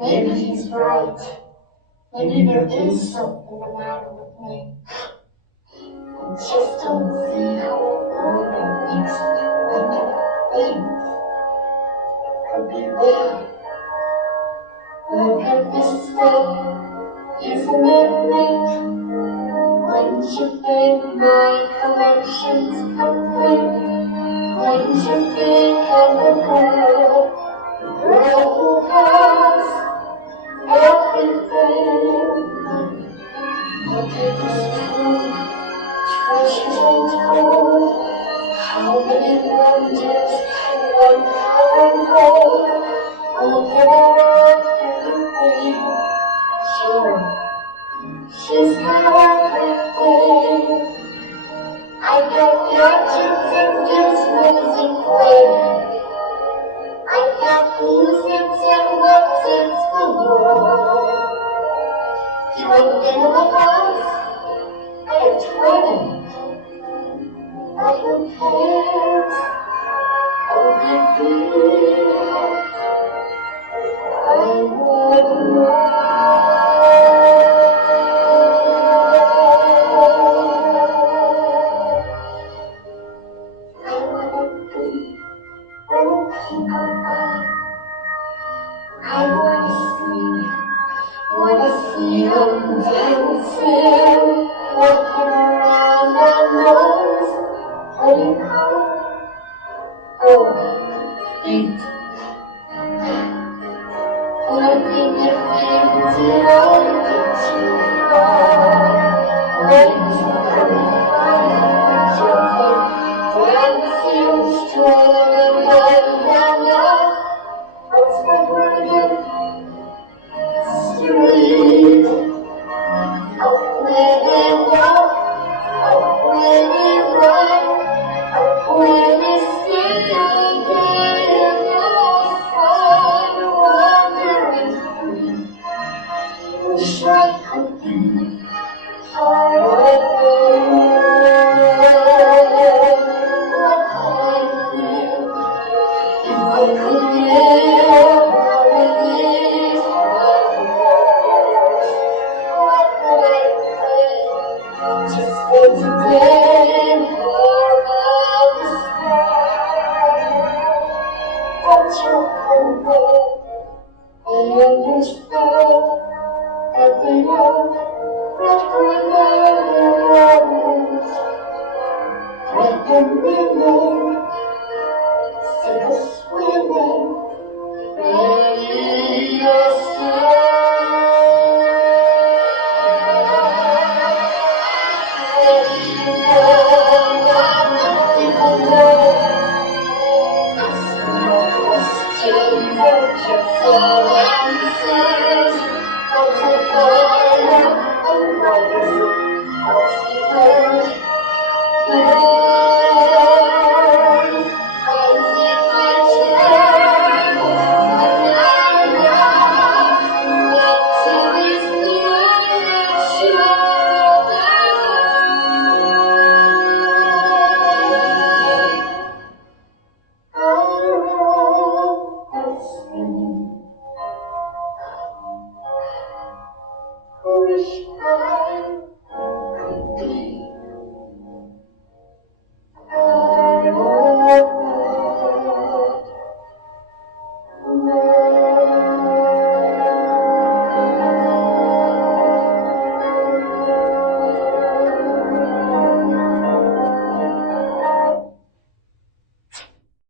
Maybe he's right. Maybe there is something the matter with me. I just don't see how a world that makes me wonder things could be there. Look at this star, isn't it neat? Wouldn't you think my collection's complete? Wouldn't you think I'm the girl who has everything? Look at this true treasures untold. How many wonders can one heaven hold? Look at her everything. Sure, she's got everything. I got gadgets and gizmos and play. I got musics and what's galore. You ain't been in the house at 20, but who cares? No big deal. I wouldn't mind. I wanna be where people are. I wanna see them dancing, walking around on those playing hard. Oh, feet, flipping your feet till I get too far. Legs very fine, jumping, dancing, strolling down what's the word again? Street. Up where they walk, up where they run, up where they sing again. No fun, wandering free. Wish I could be part of the world. What I feel if I could live out of these words. What would I pray just for today for all the sky? But you're humble, they understand that the young representatives like the women, sick of swimming, ready yourself. Questions are just all